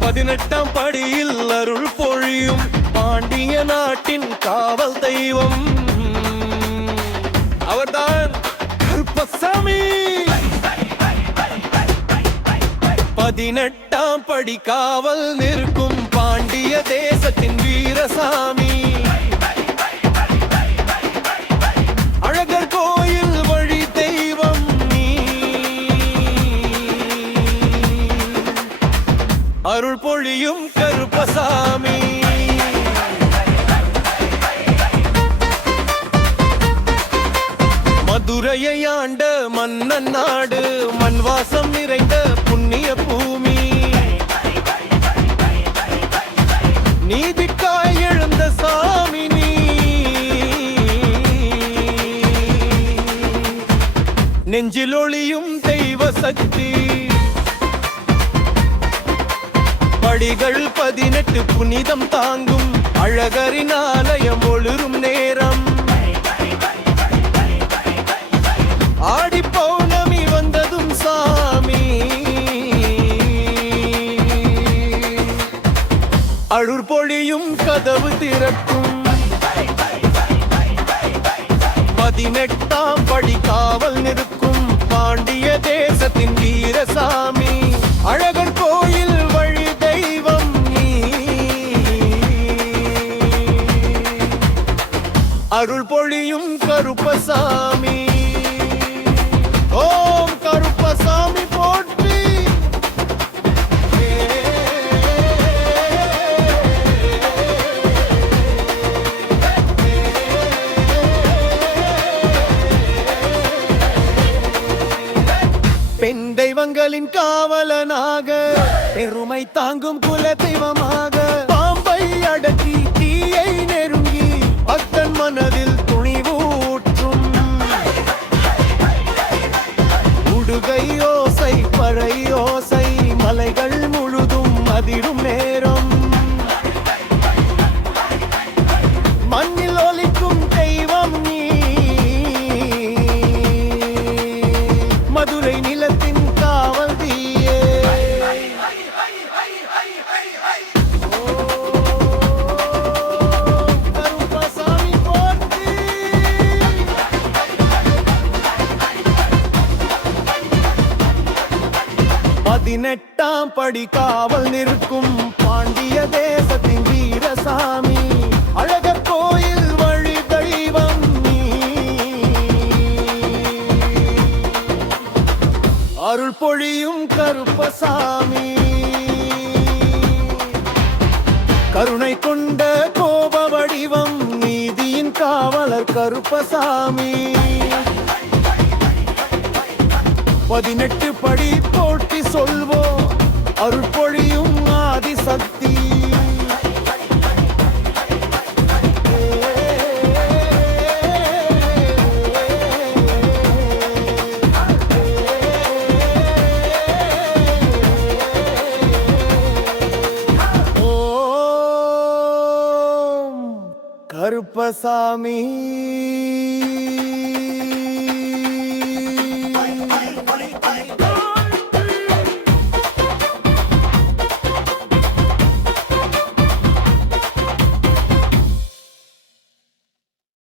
பதினெட்டாம் படியில் அருள் பொழியும் பாண்டிய நாட்டின் காவல் தெய்வம். அவர்தான் கருப்பசாமி. பதினெட்டாம் படி காவல் நிற்கும் பாண்டிய தேசத்தின் வீரசாமி. அழகர் கோயில் வழி தெய்வம் நீ. அருள் பொழியும் கருப்பசாமி. மதுரையை ஆண்ட மன்னன் நாடு மண்வாசம் நிறைந்த புண்ணிய பூமி. நீதிக்காய் எழுந்த சாமி நீ நெஞ்சில் ஒளியும் தெய்வ சக்தி. படிகள் பதினெட்டு புனிதம் தாங்கும் அழகரின் ஆலயம் ஒளிரும் நேரம். அழுர் பொழியும் கதவு திறக்கும். பதினெட்டாம் படி காவல் நிற்கும் பாண்டிய தேசத்தின் வீரசாமி. அழகர் கோயில் வழி தெய்வம் நீ. அருள் பொழியும் கருப்பசாமி. தெய்வங்களின் காவலனாக பெருமை தாங்கும் குல தெய்வமாக பாம்பை அடக்கி தீயை நெருங்கி பக்தன் மனதில் துணிவூற்றும். உடுகை ஓசை பறை ஓசை மலைகள் முழுதும் அதிரும் நேரம். மண்ணில் ஒலிக்கும் தெய்வம் நீ. மதுரை நீ பதினெட்டாம் படி காவல் நிற்கும் பாண்டிய தேசத்தின் வீரசாமி. அழகர் கோயில் வழி தெய்வம் நீ. அருள் பொழியும் கருப்பசாமி. கருணை கொண்ட கோப வடிவம் நீதியின் காவலர் கருப்பசாமி. பதினெட்டு படி போட்டு சொல்வோம் அருள்பொழியும் ஆதிசக்தி. கருப்பசாமி.